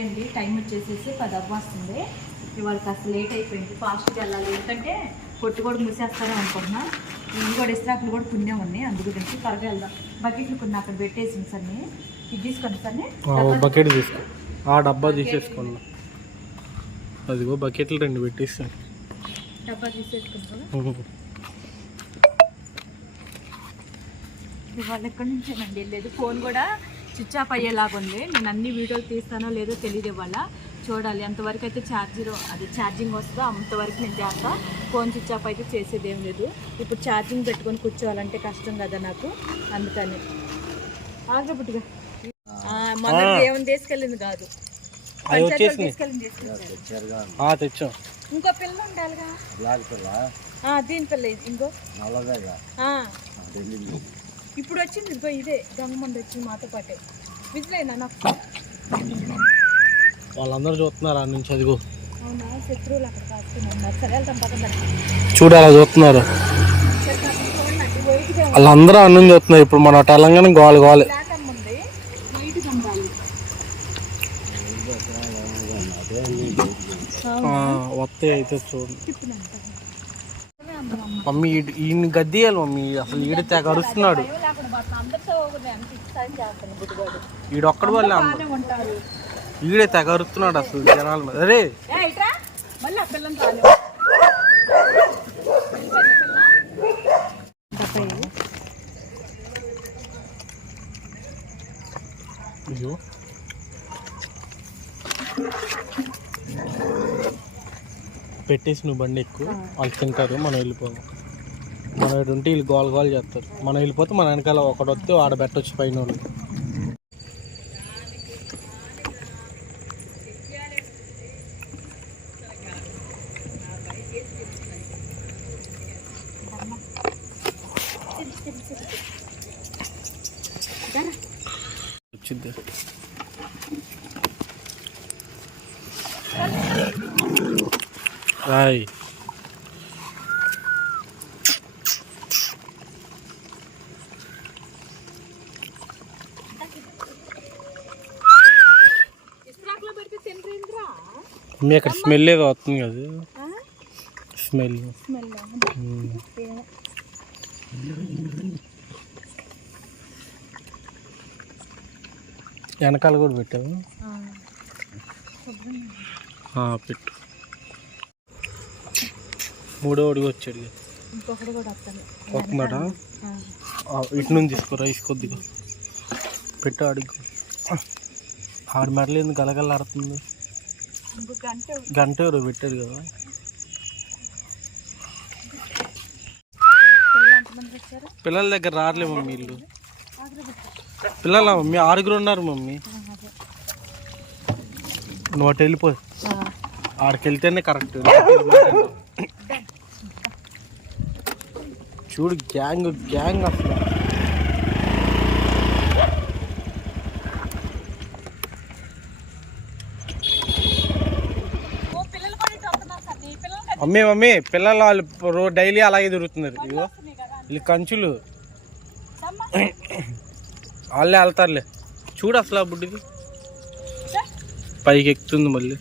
అండి టైం వచ్చేసేసి పది వస్తుంది ఇవాళ కాస్త లేట్ అయిపోయింది. ఫాస్ట్గా వెళ్ళాలి. ఎందుకంటే కొట్టు కూడా మూసేస్తానే అనుకుంటున్నా. ఇవి కూడా ఇస్త్రాకులు కూడా పుణ్యం ఉన్నాయి. అందు గురించి త్వరగా వెళ్దాం. బకెట్లు కొన్ని అక్కడ పెట్టేసింది సార్ ఇది తీసుకోండి సార్ బకెట్ తీసుకో. ఆ డబ్బా తీసేసుకున్నా. అదిగో బకెట్లు రెండు పెట్టేస్తాను ఇవాళ ఎక్కడి నుంచేనండి వెళ్ళేది? ఫోన్ కూడా స్విచ్ ఆఫ్ అయ్యేలాగా ఉంది. నేను అన్ని వీడియోలు తీస్తానో లేదో తెలియదు ఇవాళ. చూడాలి. ఎంతవరకు అయితే ఛార్జర్ అది ఛార్జింగ్ వస్తుందో అంతవరకు నేను చేస్తా. ఫోన్ స్విచ్ ఆఫ్ అయితే చేసేది ఏం లేదు. ఇప్పుడు ఛార్జింగ్ పెట్టుకొని కూర్చోవాలంటే కష్టం కదా నాకు. అందుకని. ఆగ్రపుట్టుగా మొదటి దేవుని తీసుకెళ్ళింది కాదు. తీసుకెళ్ళింది ఆ, తెచ్చాం. ఇంకో పిల్ల ఉండాలిగా. ఆ, దీని పిల్ల. ఇంకో. ఇప్పుడు వచ్చింది ఇదిగో ఇదే దొంగ మంది వచ్చింది మాతో పాటే. విజిలేనా నాకు? వాళ్ళందరూ చూస్తున్నారు ఆ నుంచి అదిగో. అవునా? శత్రువులు అక్కడ కాస్తున్నారు సరే వెళ్తాం పక్కన చూడు అలా చూస్తున్నారు. వాళ్ళందరూ అన్నం చూస్తున్నారు. ఇప్పుడు మన తెలంగాణ గోవాలి గోవాలి బ్లాక్ అమ్మ ఉంది వైట్ కమ్మాలి వస్తే అయితే చూడు. మమ్మీ ఈయన గద్దీయాలి మమ్మీ. అసలు ఈడ తెగ అరుస్తున్నాడు. అందరితో ఒకటి ఈడొక్కడి అమ్మ. ఈడే తెగ అరుస్తున్నాడు అసలు జనాల మీద. అరే! అయ్యో. పెట్టేసి నువ్వు బండి ఎక్కువ. వాళ్ళు తింటారు మనం వెళ్ళిపోదాం. మన ఉంటే వీళ్ళు గోల గోల చేస్తారు. మనం వెళ్ళిపోతే మన వెనకాల ఒకటి వస్తే ఆడ పెట్టొచ్చు పైన వాళ్ళు వచ్చింది తినరేంద్రా మీ అక్కడ స్మెల్ ఏదో వస్తుంది కదా. స్మెల్. స్మెల్ వెనకాల కూడా పెట్టావు? పెట్టు. మూడో అడుగు వచ్చాడు ఇక. ఇంకొకటి కూడా వస్తున్నాడా ఆ, ఇటు నుంచి తీసుకో రైస్ కొద్దిగా. పెట్టు అడుగు. ఆడి మెడలు ఎందుకు గలగలాడుతుంది గంట ఎవరో పెట్టాడు కదా. పిల్లల దగ్గర రారలే మమ్మీ వీళ్ళు. పిల్లల మమ్మీ? ఆరుగురు ఉన్నారు మమ్మీ. నువ్వు అటు వెళ్ళిపో. ఆడికి వెళ్తేనే కరెక్ట్. చూడు గ్యాంగ్ గ్యాంగ్ అసలు. మమ్మీ మమ్మీ పిల్లలు వాళ్ళు డైలీ అలాగే తిరుగుతున్నారు. ఇగో వీళ్ళు కంచులు. వాళ్ళే వెళ్తారులే చూడు అసలు ఆ బుడ్డిది. పైకి ఎక్కుతుంది మళ్ళీ.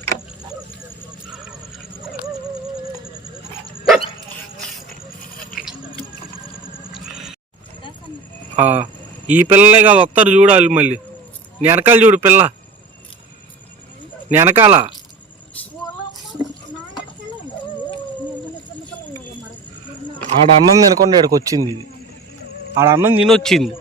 ఈ పిల్లలే కాదు వస్తారు చూడాలి మళ్ళీ. వెనకాల చూడు పిల్ల. వెనకాల. ఆడ అన్నం తినకుండా ఇక్కడికి వచ్చింది ఇది. ఆడ అన్నం తినొచ్చింది.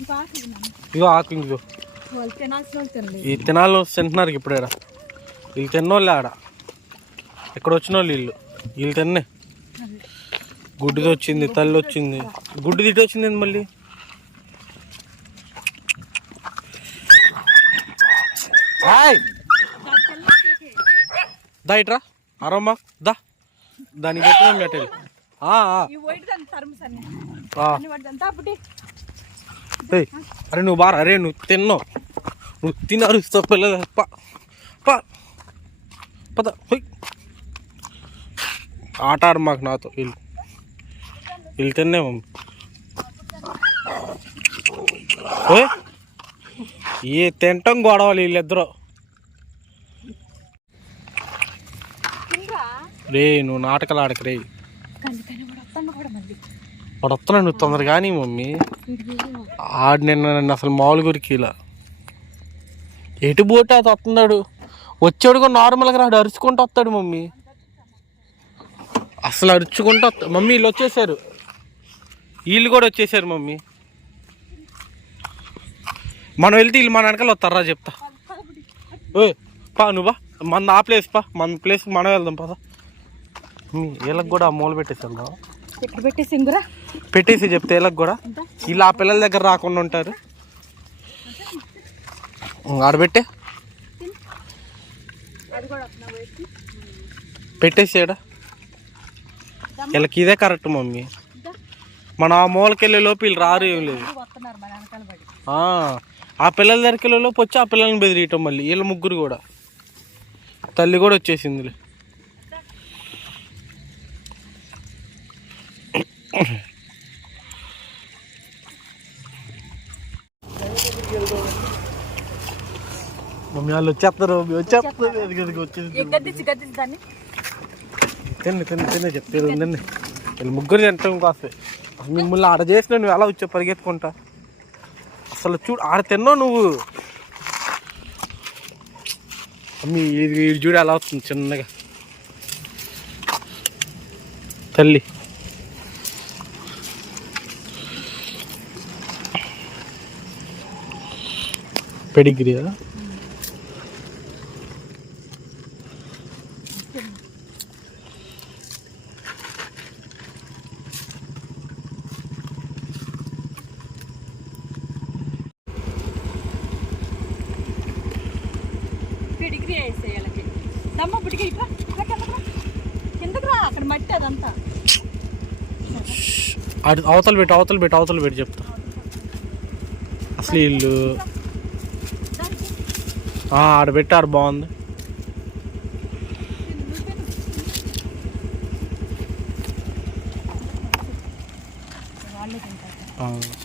ఇంకా ఇగో ఆకు ఇంకో ఈ తినాలు తింటున్నారు ఇప్పుడు ఈడ వీళ్ళు తిన్నోళ్ళే ఆడ. ఎక్కడ వచ్చిన వాళ్ళు? వీళ్ళు వీళ్ళు తిన్నే. గుడ్డిది వచ్చింది తల్లి వచ్చింది. గుడ్డి ఇటు వచ్చింది మళ్ళీ! దా ఇట్రా అరమ్మా దా. దానికి పెట్టినా అరే నువ్వు బారా అరే నువ్వు తిన్నావు. నువ్వు తిన్నారు పిల్లలు. పా పా పద హొయ్. ఆట ఆడు మాకు నాతో వీళ్ళు వీళ్ళు తిన్నే మమ్మీ. ఏ తింటాం గొడవలు వీళ్ళిద్దరు. రే నువ్వు నాటకాలు ఆడక రే కానీ కానీ వాడు వస్తాను కూడా మళ్ళీ వాడు వస్తున్నాడు నువ్వు తొందరగా. కానీ మమ్మీ ఆడు నిన్న నన్ను అసలు మామూలుగా ఇలా ఎటు పోతే అది వస్తున్నాడు. వచ్చాడు కూడా నార్మల్గా రాడు అరుచుకుంటూ వస్తాడు మమ్మీ. అసలు అరుచుకుంటూ వస్తా మమ్మీ వీళ్ళు వచ్చేసారు. వీళ్ళు కూడా వచ్చేసారు మమ్మీ. మనం వెళ్తే వీళ్ళు మన వెనకాల వస్తారా చెప్తా. ఓ పా నువ్వు మన ఆ ప్లేస్ పా. మన ప్లేస్ మనం వెళ్దాం పదా. వీళ్ళకి కూడా మూల పెట్టేసి వెళ్దాం ఎక్కడ పెట్టేసి ఇంగురా పెట్టేసి చెప్తే వీళ్ళకి కూడా? వీళ్ళు ఆ పిల్లల దగ్గర రాకుండా ఉంటారు. ఆడబెట్టే అది పెట్టేసాడా వీళ్ళకి ఇదే కరెక్ట్ మమ్మీ. మన ఆ మూలకెళ్ళే లోపు వీళ్ళు రారు ఏం లేదు. ఆ, పిల్లల దగ్గరికి వెళ్ళే లోపు వచ్చి ఆ పిల్లల్ని బెదిరియటం మళ్ళీ. వీళ్ళ ముగ్గురు కూడా. తల్లి కూడా వచ్చేసిందిలే. మమ్మీ వాళ్ళు వచ్చేస్తారు మమ్మీ వచ్చేస్తారు. వచ్చేసి తిన్ను తిన్ను తిన్ను చెప్తే తిన్ను వీళ్ళు ముగ్గురు తింటాం కాస్త. అసలు మిమ్మల్ని ఆడ చేసిన నువ్వు ఎలా వచ్చావు పరిగెత్తుకుంటా? అసలు చూడు ఆడ తిన్నావు నువ్వు. ఇది ఇది చూడు ఎలా వస్తుంది చిన్నగా. తల్లి. పెడిగ్రీయా? పిడిగ్రీ వేసేయాలకి దమ్మ పిడికి ఇక్కడ ఇక్కడ కిందకు రా. కిందకు రా అక్కడ మట్టి అదంతా? అవతల పెట్టి అవతల పెట్టి అవతల పెట్టి చెప్తా. అసలు ఆ, ఆడ పెట్టారు బాగుంది. వాళ్ళే తింటారు.